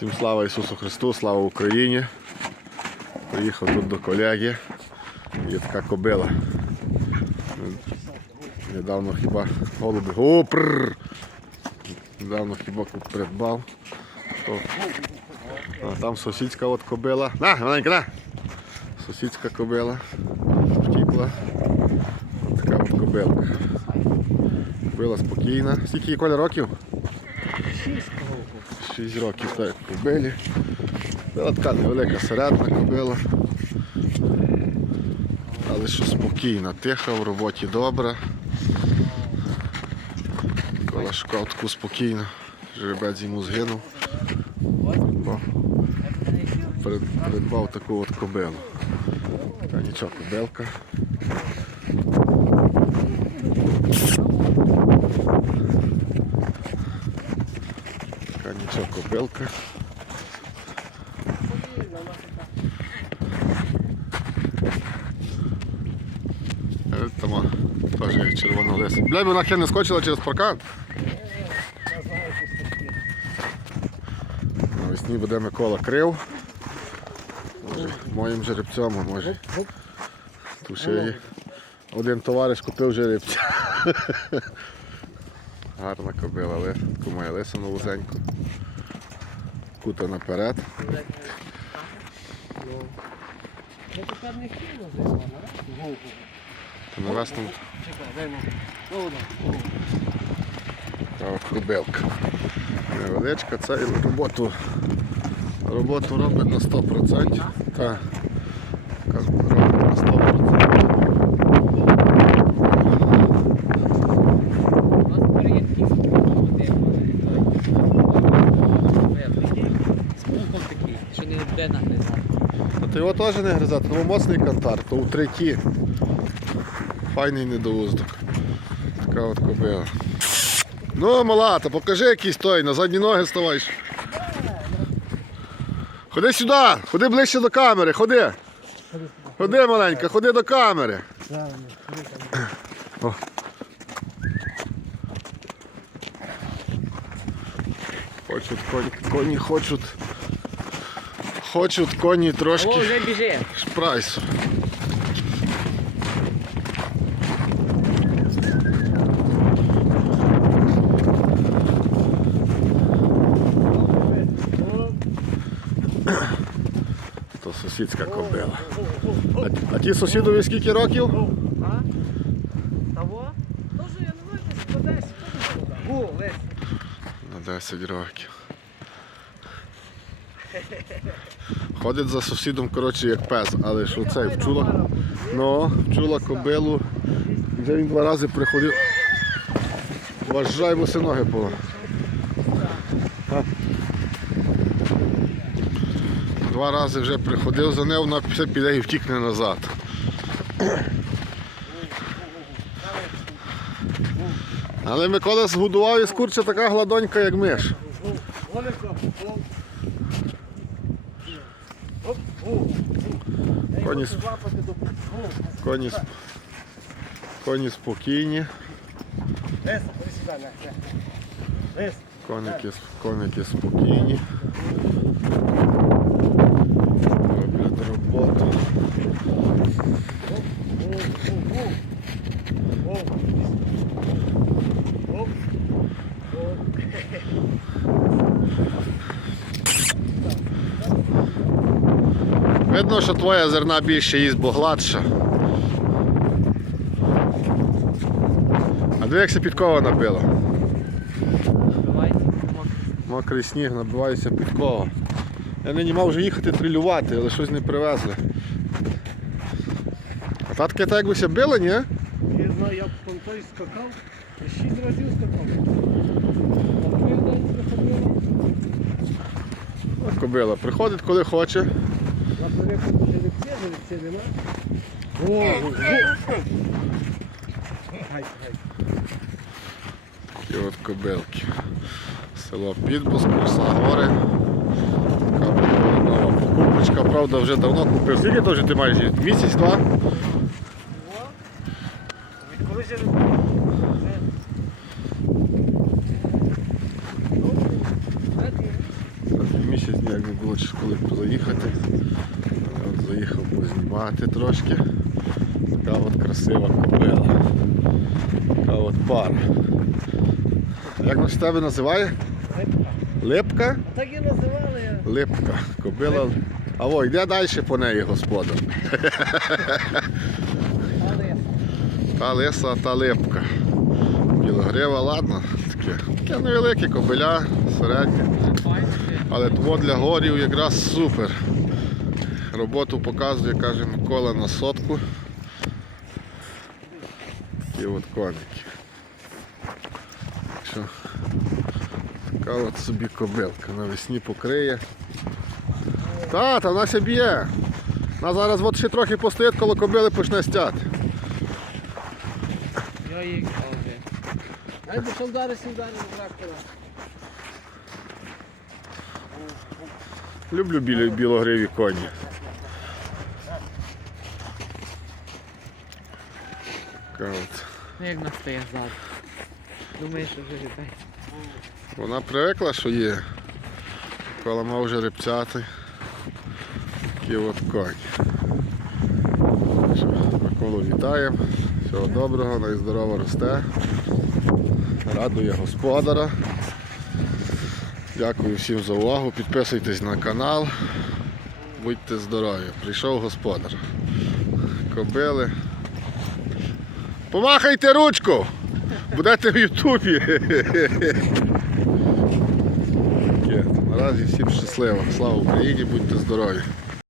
Всім слава Ісусу Христу, слава Україні. Приїхав тут до колеги. Є така кобила. Недавно хіба голуби. О, прррр. Недавно хіба придбав. А, там сусідська от кобила. На, маленька, на! Сусідська кобила. Втікла. Така от кобилка. Кобила спокійна. Скільки їй коля років? 6 років так кобилі. Була така невелика середна кобила. Але що спокійна, тиха, в роботі добра. Коли шукав таку спокійну, жеребець йому згинув. Придбав таку от кобилу. Та нічого, кобилка. Така нічого кобилка. Е, Там теж червона лиса. Бля, вона хер не скочила через паркан. Навесні буде Микола крив. Може, моїм жеребцем, а може. Тут ще є. Один товариш купив жеребця. Гарна кобила, але таку має лисину вузеньку. Кута наперед. Та на вас там. Ну, кобилка. Невеличка, це і роботу, роботу робить на 100%. Так. Кажу, робить на 100%. У нас тепер є кіски. З пухом такий, що не буде нагризати. А ти його теж не гризати, тому моцний кантар, то у треті. Файний недоуздок. Така от кобила. Ну, мала, та покажи якийсь той, на задні ноги вставаєш. Ходи сюди, ходи ближче до камери, ходи. Ходи, маленька, ходи до камери. Хочуть коні, коні хочуть. Хочуть коні О, трошки вже біжи. шпрайсу. То сусідська кобила. А, а ті сусідові скільки років? А? Того? Тоже я не знаю, десь по 10. Гу, Лесь. На 10 років. Ходить за сусідом, коротше, як пес, але що цей вчула. Ну, вчула кобилу. Вже він два рази приходив. Вважай, бо ноги було. Два рази вже приходив за нею, вона все піде і втікне назад. Але Микола згодував із курча така гладонька, як миш. Коні, с- коні, с- коні спокійні. Коники, коники спокійні. Роблять роботу. Видно, що твоя зерна більше їсть, бо гладша. А диви, як це підкова набила. Давай. Мокрий сніг, набивається підкова. Я нині мав вже їхати трилювати, але щось не привезли. А та таке так якбися било, ні? Я знаю, я в той скакав, шість разів скакав. Кобила. Приходить, коли хоче. Жеребця, жеребця нема. О, Гай, от кобилки. Село Підбус, Курса Гори. Така нова покупочка, правда, вже давно купив. Скільки то вже ти маєш? Місяць-два? Відколи жеребець? Місяць як не було коли заїхати. От заїхав познімати трошки. Така от красива кобила. Така от пара. Як вона тебе називає? Липка? А так і називали. Липка. Кобила. А о, йде далі по неї господар. Але Та лиса, та липка. Білогрива, ладно, таке. Таке невелике кобиля, середнє. Але того для горів якраз супер. Роботу показує, каже Микола на сотку. Такі от коники. Що, така от собі кобилка. Навесні покриє. Та, та вона ся б'є. Вона зараз от ще трохи постоїть, коло кобили почне стяти. Я їх вже. Ай, бо що вдари сі вдари трактора. Люблю білі, білогриві коні. Ну як настає ззаду. Думаєш, що вже літає. Вона привикла, що є. Коли мав вже репцяти. Такі от коні. Миколу вітаємо. Всього доброго, найздорово росте. Радує господаря. Дякую всім за увагу. Підписуйтесь на канал. Будьте здорові. Прийшов господар. Кобили. Помахайте ручку! Будете в Ютубі. Наразі всім щасливо. Слава Україні, будьте здорові.